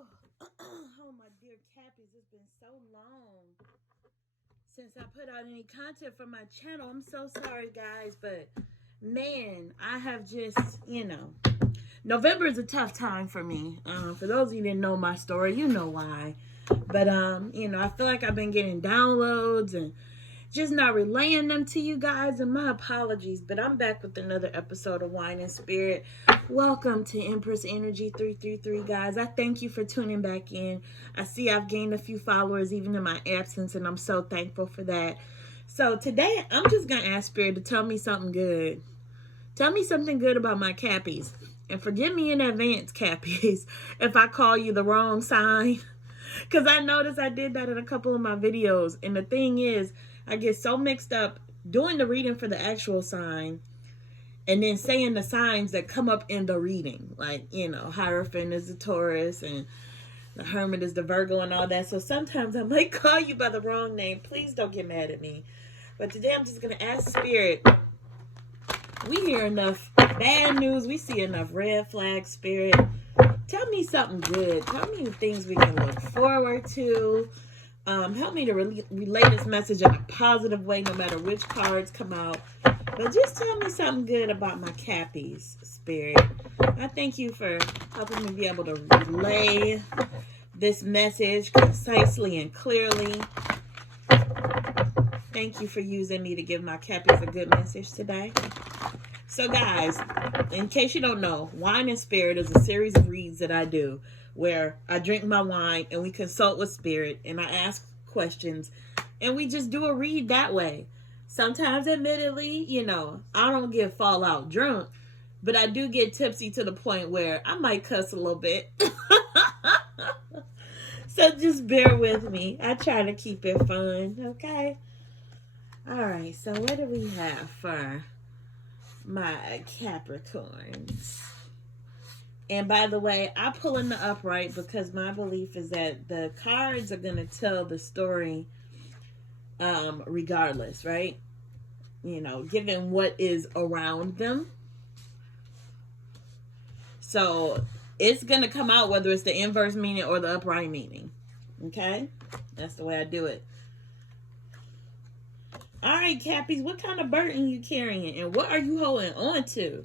Oh, my dear Cappies, it's been so long since I put out any content for my channel. I'm so sorry, guys, but man, I have just, November is a tough time for me. For those of you who didn't know my story, you know why. But, I feel like I've been getting downloads and just not relaying them to you guys, and my apologies, but I'm back with another episode of Wine and Spirit. Welcome to Empress Energy 333, guys. I thank you for tuning back in. I see I've gained a few followers even in my absence, and I'm so thankful for that. So today I'm just gonna ask Spirit to tell me something good. Tell me something good about my Cappies, and forgive me in advance, Cappies, if I call you the wrong sign, because I noticed I did that in a couple of my videos. And the thing is, I get so mixed up doing the reading for the actual sign and then saying the signs that come up in the reading. Like, Hierophant is the Taurus and the Hermit is the Virgo and all that. So sometimes I might call you by the wrong name. Please don't get mad at me. But today I'm just going to ask Spirit. We hear enough bad news. We see enough red flags, Spirit. Tell me something good. Tell me things we can look forward to. Help me to relay this message in a positive way, no matter which cards come out. But just tell me something good about my Cappies, Spirit. I thank you for helping me be able to relay this message concisely and clearly. Thank you for using me to give my Cappies a good message today. So, guys, in case you don't know, Wine and Spirit is a series of reads that I do where I drink my wine and we consult with Spirit and I ask questions and we just do a read that way. Sometimes, admittedly, I don't get fallout drunk, but I do get tipsy to the point where I might cuss a little bit. So just bear with me. I try to keep it fun, okay? All right, so what do we have for my Capricorns? And by the way, I pull in the upright because my belief is that the cards are going to tell the story regardless, right? Given what is around them. So it's going to come out whether it's the inverse meaning or the upright meaning. Okay? That's the way I do it. All right, Cappies, what kind of burden you carrying and what are you holding on to?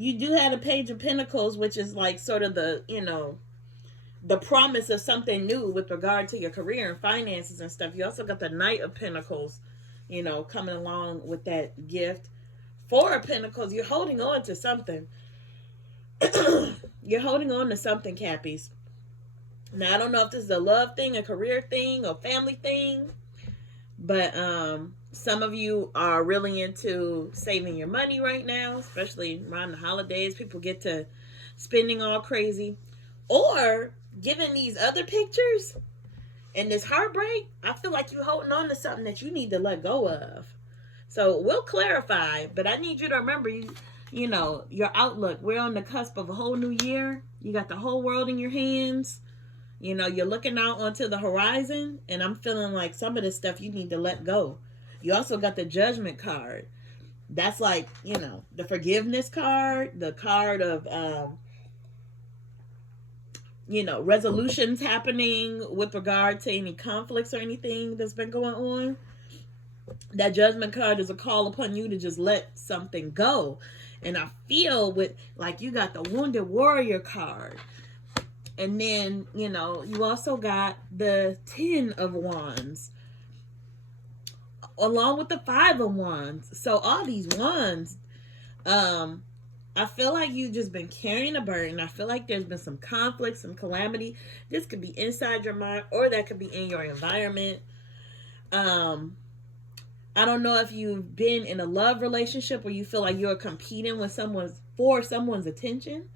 You do have a Page of Pentacles, which is like sort of the, the promise of something new with regard to your career and finances and stuff. You also got the Knight of Pentacles, coming along with that gift. Four of Pentacles, you're holding on to something. You're holding on to something, Cappies. Now, I don't know if this is a love thing, a career thing, a family thing, but some of you are really into saving your money right now, especially around the holidays. People get to spending all crazy. Or, given these other pictures and this heartbreak, I feel like you're holding on to something that you need to let go of. So, we'll clarify, but I need you to remember, your outlook. We're on the cusp of a whole new year. You got the whole world in your hands. You're looking out onto the horizon, and I'm feeling like some of this stuff you need to let go. You also got the Judgment card. That's like, the forgiveness card, the card of, resolutions happening with regard to any conflicts or anything that's been going on. That Judgment card is a call upon you to just let something go. And I feel like you got the Wounded Warrior card. And then, you also got the 10 of Wands along with the 5 of Wands. So all these wands, I feel like you've just been carrying a burden. I feel like there's been some conflict, some calamity. This could be inside your mind or that could be in your environment. I don't know if you've been in a love relationship where you feel like you're competing with someone's attention.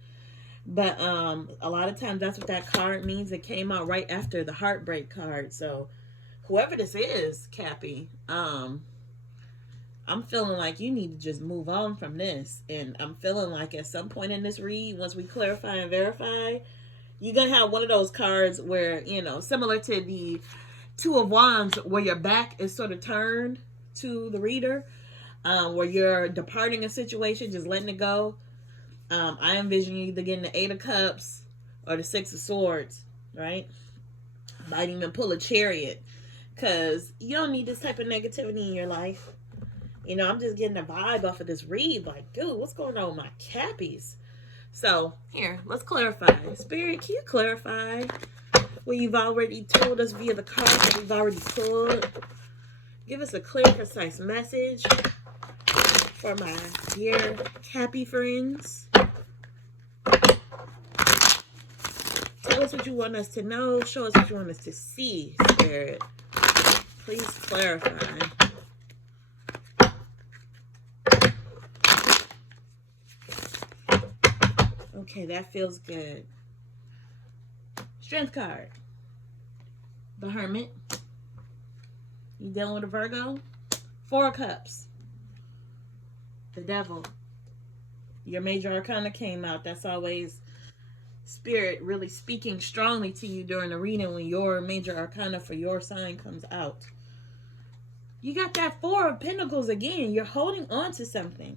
But a lot of times that's what that card means. It came out right after the heartbreak card. So whoever this is, Cappy, I'm feeling like you need to just move on from this. And I'm feeling like at some point in this read, once we clarify and verify, you're going to have one of those cards where, similar to the 2 of Wands, where your back is sort of turned to the reader, where you're departing a situation, just letting it go. I envision you either getting the Eight of Cups or the Six of Swords, right? Might even pull a Chariot, because you don't need this type of negativity in your life. You know, I'm just getting a vibe off of this read. Like, dude, what's going on with my cappies? So, here, let's clarify. Spirit, can you clarify what you've already told us via the cards that we've already pulled? Give us a clear, concise message for my dear Cappy friends. Tell us what you want us to know. Show us what you want us to see, Spirit. Please clarify. Okay, that feels good. Strength card. The Hermit. You dealing with a Virgo? Four of Cups. The Devil. Your major arcana came out. That's always Spirit really speaking strongly to you during the reading when your major arcana for your sign comes out. You got that Four of Pentacles again. You're holding on to something.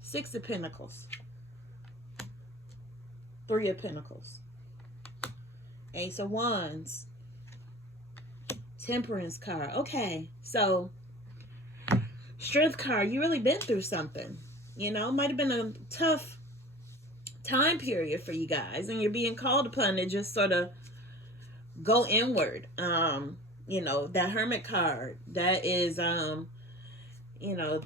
Six of Pentacles. Three of Pentacles. Ace of Wands. Temperance card. Okay, so Strength card, you really been through something. You know, might have been a tough time period for you guys, and you're being called upon to just sort of go inward. You know, that Hermit card, that is you know,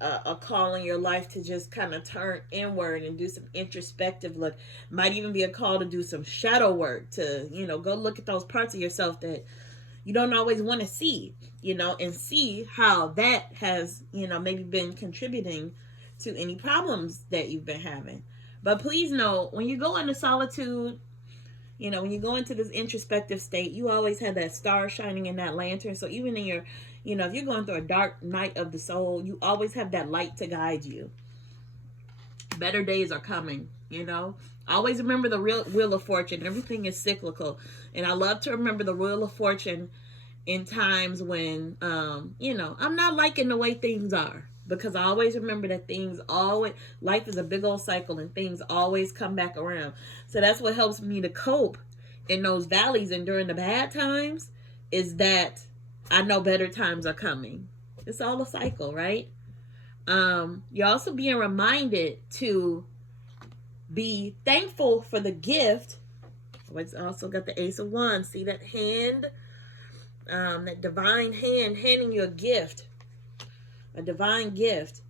a call in your life to just kind of turn inward and do some introspective look. Might even be a call to do some shadow work, to, you know, go look at those parts of yourself that you don't always want to see, you know, and see how that has, you know, maybe been contributing to any problems that you've been having. But please know, when you go into solitude, you know, when you go into this introspective state, you always have that star shining in that lantern. So even in your, you know, if you're going through a dark night of the soul, you always have that light to guide you. Better days are coming, you know. Always remember the real Wheel of Fortune. Everything is cyclical. And I love to remember the Wheel of Fortune in times when, you know, I'm not liking the way things are. Because I always remember that life is a big old cycle and things always come back around. So that's what helps me to cope in those valleys and during the bad times, is that I know better times are coming. It's all a cycle, right? You're also being reminded to be thankful for the gift. It's also got the Ace of Wands. See that hand? That divine hand handing you a gift. A divine gift.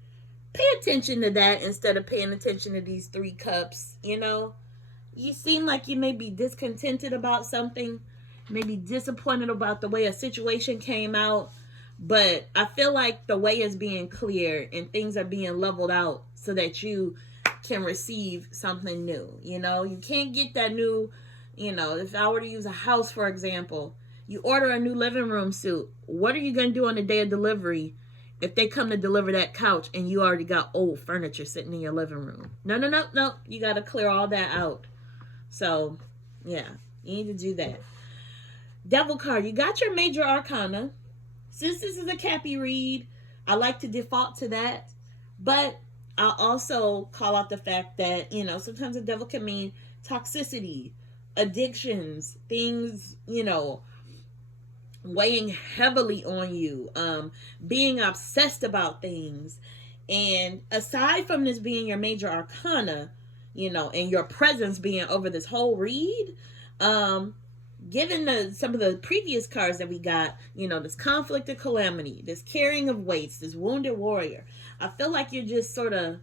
Pay attention to that instead of paying attention to these Three Cups. You know, you seem like you may be discontented about something, maybe disappointed about the way a situation came out, but I feel like the way is being cleared and things are being leveled out so that you can receive something new. You know, you can't get that new, you know, if I were to use a house, for example, you order a new living room suite. What are you going to do on the day of delivery if they come to deliver that couch and you already got old furniture sitting in your living room? No. You got to clear all that out. So, yeah, you need to do that. Devil card, you got your major arcana. Since this is a Cappy read, I like to default to that. But I'll also call out the fact that, you know, sometimes the devil can mean toxicity, addictions, things, you know, weighing heavily on you, being obsessed about things. And aside from this being your major arcana, you know, and your presence being over this whole read, given some of the previous cards that we got, you know, this conflict of calamity, this carrying of weights, this wounded warrior, I feel like you're just sort of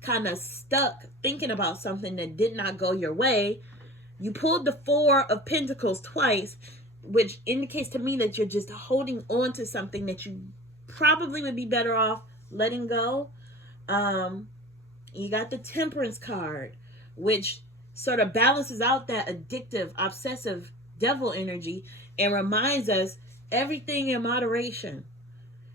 kind of stuck thinking about something that did not go your way. You pulled the Four of Pentacles twice, which indicates to me that you're just holding on to something that you probably would be better off letting go. You got the Temperance card, which sort of balances out that addictive, obsessive devil energy and reminds us everything in moderation.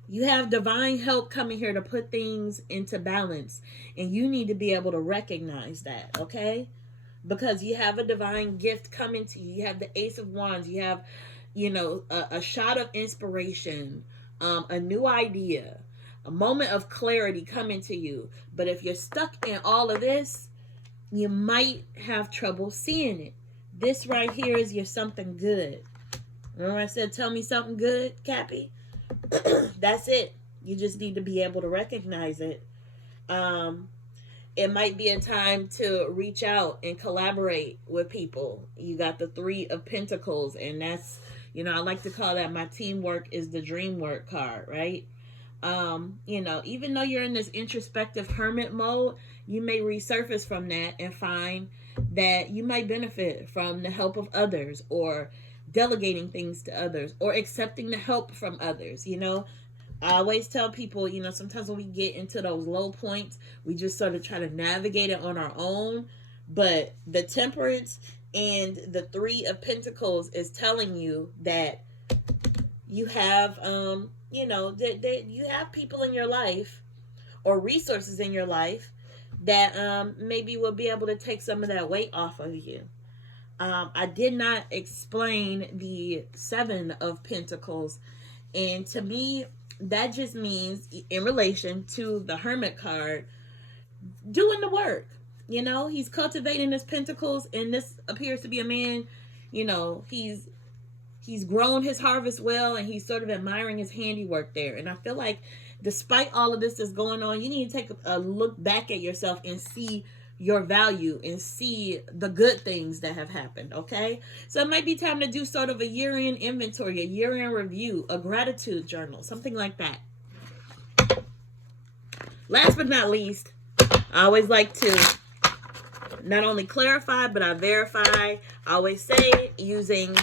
You have divine help coming here to put things into balance, and you need to be able to recognize that, okay? Because you have a divine gift coming to you. You have the Ace of Wands. You have, you know, a shot of inspiration, a new idea, a moment of clarity coming to you. But if you're stuck in all of this, you might have trouble seeing it. This right here is your something good. Remember I said, tell me something good, Cappy? That's it. You just need to be able to recognize it. It might be a time to reach out and collaborate with people. You got the 3 of Pentacles, and that's, I like to call that my teamwork is the dream work card, right? Even though you're in this introspective hermit mode, you may resurface from that and find that you might benefit from the help of others, or delegating things to others, or accepting the help from others. I always tell people, sometimes when we get into those low points, we just sort of try to navigate it on our own. But the Temperance and the 3 of Pentacles is telling you that you have, that you have people in your life or resources in your life that maybe will be able to take some of that weight off of you. I did not explain the 7 of Pentacles. And to me, that just means, in relation to the Hermit card, doing the work. He's cultivating his pentacles, and this appears to be a man, he's grown his harvest well, and he's sort of admiring his handiwork there. And I feel like despite all of this that's going on, you need to take a look back at yourself and see your value and see the good things that have happened, okay? So it might be time to do sort of a year-end inventory, a year-end review, a gratitude journal, something like that. Last but not least, I always like to not only clarify, but I verify. I always say using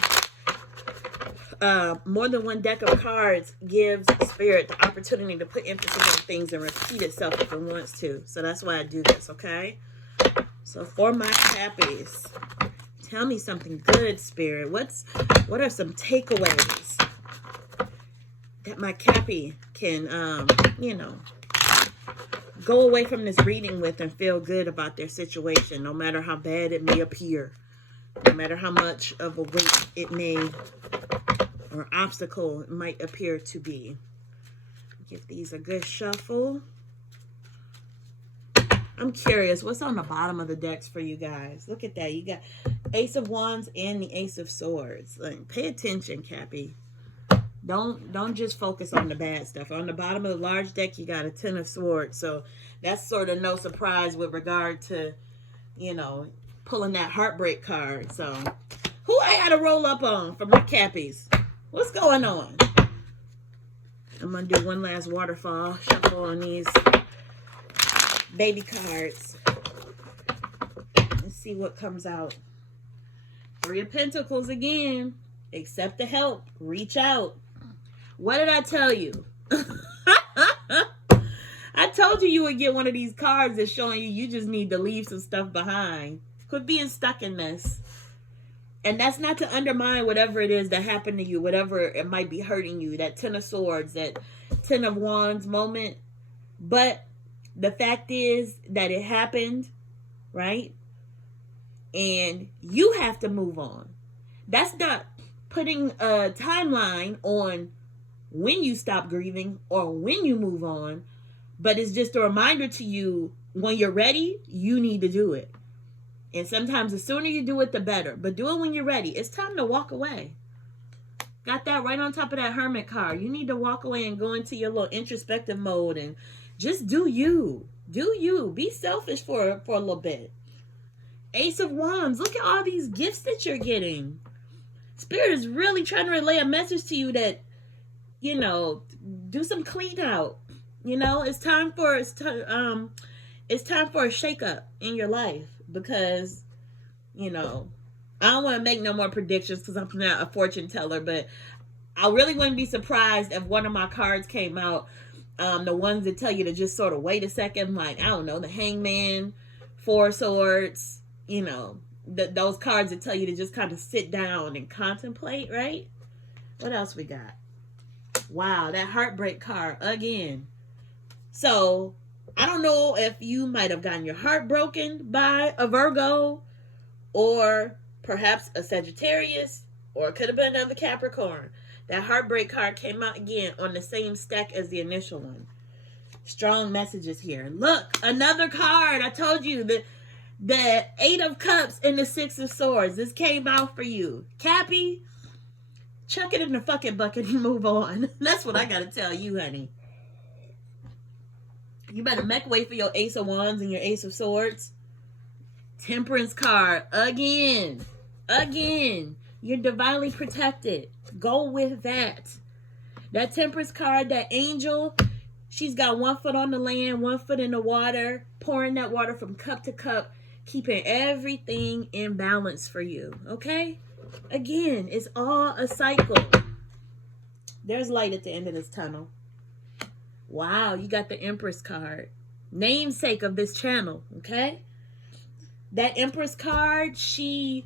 more than one deck of cards gives Spirit the opportunity to put emphasis on things and repeat itself if it wants to. So that's why I do this, okay? So for my Cappies, tell me something good, Spirit. What are some takeaways that my Cappy can, go away from this reading with and feel good about their situation, no matter how bad it may appear, no matter how much of a weight it may, or obstacle it might appear to be. Give these a good shuffle. I'm curious, what's on the bottom of the decks for you guys? Look at that. You got Ace of Wands and the Ace of Swords. Like, pay attention, Cappy. Don't just focus on the bad stuff. On the bottom of the large deck, you got a 10 of Swords. So that's sort of no surprise with regard to, pulling that heartbreak card. So who I got to roll up on for my Cappies? What's going on? I'm going to do one last waterfall shuffle on these baby cards. Let's see what comes out. 3 of Pentacles again. Accept the help. Reach out. What did I tell you? I told you would get one of these cards that's showing you just need to leave some stuff behind. Quit being stuck in this. And that's not to undermine whatever it is that happened to you, whatever it might be hurting you, that 10 of Swords, that 10 of Wands moment. But the fact is that it happened, right? And you have to move on. That's not putting a timeline on when you stop grieving or when you move on, but it's just a reminder to you, when you're ready, you need to do it. And sometimes the sooner you do it, the better. But do it when you're ready. It's time to walk away. Got that right on top of that Hermit card. You need to walk away and go into your little introspective mode and just do you. Do you. Be selfish for a little bit. Ace of Wands. Look at all these gifts that you're getting. Spirit is really trying to relay a message to you that, do some clean out. It's time for a shakeup in your life, because, I don't want to make no more predictions because I'm not a fortune teller, but I really wouldn't be surprised if one of my cards came out, the ones that tell you to just sort of wait a second, like, I don't know, the Hangman, 4 Swords, those cards that tell you to just kind of sit down and contemplate, right? What else we got? Wow, that heartbreak card again. So I don't know if you might have gotten your heart broken by a Virgo, or perhaps a Sagittarius, or it could have been another Capricorn. That heartbreak card came out again on the same stack as the initial one. Strong messages here. Look, another card. I told you the 8 of Cups and the 6 of Swords. This came out for you. Cappy, chuck it in the fucking bucket and move on. That's what I gotta tell you, honey. You better make way for your Ace of Wands and your Ace of Swords. Temperance card. Again. You're divinely protected. Go with that. That Temperance card, that angel, she's got 1 foot on the land, 1 foot in the water, pouring that water from cup to cup, keeping everything in balance for you. Okay? Again, it's all a cycle. There's light at the end of this tunnel. Wow, you got the Empress card. Namesake of this channel, okay? That Empress card, she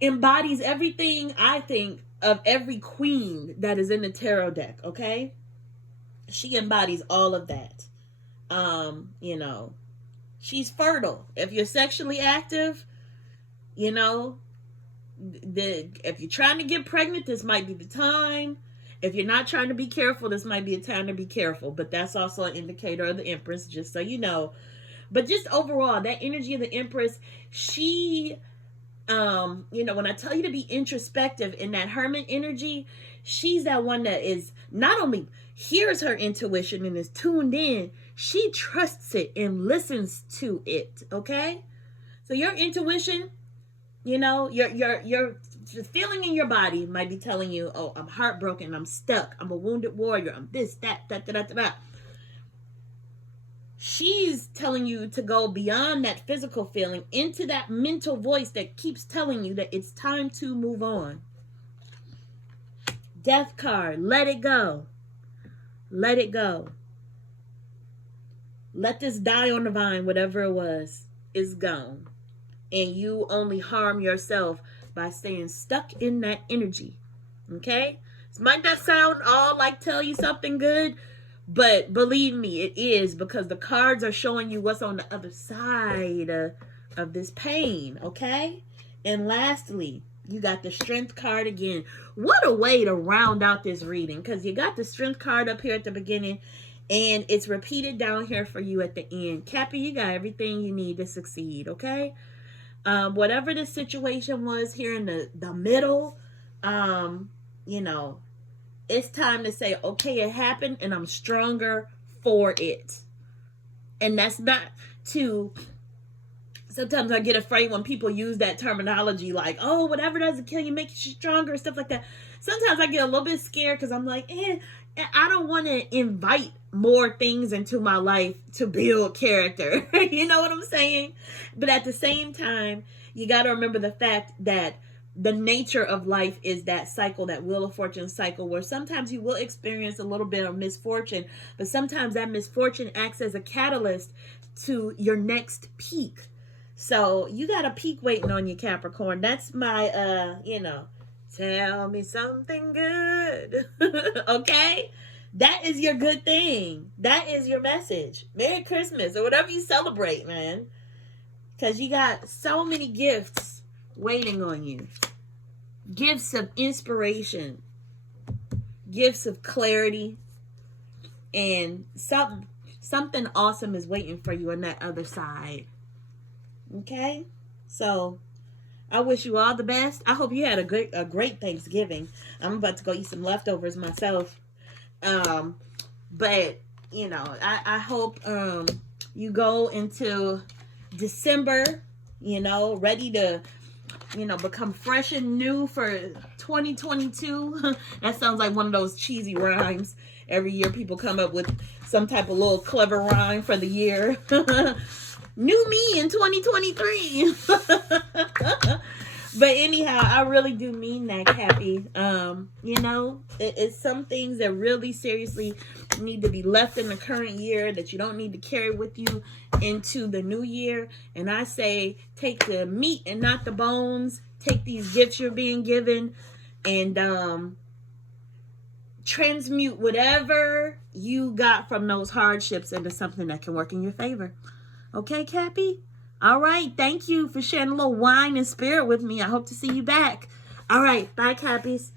embodies everything, I think, of every queen that is in the tarot deck, okay? She embodies all of that. You know, she's fertile. If you're sexually active, you know, if you're trying to get pregnant, this might be the time. If you're not trying to be careful, this might be a time to be careful. But that's also an indicator of the Empress, just so you know. But just overall, that energy of the Empress, she, you know, when I tell you to be introspective in that Hermit energy, she's that one that is not only hears her intuition and is tuned in, she trusts it and listens to it, okay? So your intuition, you know, your feeling in your body might be telling you, oh, I'm heartbroken, I'm stuck, I'm a wounded warrior, I'm this, that. She's telling you to go beyond that physical feeling into that mental voice that keeps telling you that it's time to move on. Death card, let it go. Let it go. Let this die on the vine, whatever it was, is gone. And you only harm yourself by staying stuck in that energy. Okay? This might not sound all like tell you something good, but believe me, it is, because the cards are showing you what's on the other side of this pain. Okay? And lastly, you got the Strength card again. What a way to round out this reading, because you got the Strength card up here at the beginning, and it's repeated down here for you at the end. Cappy, you got everything you need to succeed, okay? Whatever the situation was here in the middle, you know, it's time to say, okay, it happened, and I'm stronger for it. And that's not to... Sometimes I get afraid when people use that terminology like, oh, whatever doesn't kill you makes you stronger, stuff like that. Sometimes I get a little bit scared because I'm like, I don't want to invite more things into my life to build character. You know what I'm saying? But at the same time, you got to remember the fact that the nature of life is that cycle, that Wheel of Fortune cycle, where sometimes you will experience a little bit of misfortune, but sometimes that misfortune acts as a catalyst to your next peak. So you got a peak waiting on you, Capricorn. That's my, you know, tell me something good. Okay? That is your good thing. That is your message. Merry Christmas or whatever you celebrate, man. Because you got so many gifts waiting on you. Gifts of inspiration. Gifts of clarity. And something awesome is waiting for you on that other side. Okay, so I wish you all the best. I hope you had a great Thanksgiving. I'm about to go eat some leftovers myself. But you know, I hope you go into December, you know, ready to, you know, become fresh and new for 2022. That sounds like one of those cheesy rhymes. Every year people come up with some type of little clever rhyme for the year. New me in 2023. But anyhow, I really do mean that, Cappy. You know, it's some things that really seriously need to be left in the current year that you don't need to carry with you into the new year. And I say, take the meat and not the bones. Take these gifts you're being given and transmute whatever you got from those hardships into something that can work in your favor. Okay, Cappy? All right. Thank you for sharing a little wine and spirit with me. I hope to see you back. All right. Bye, Cappies.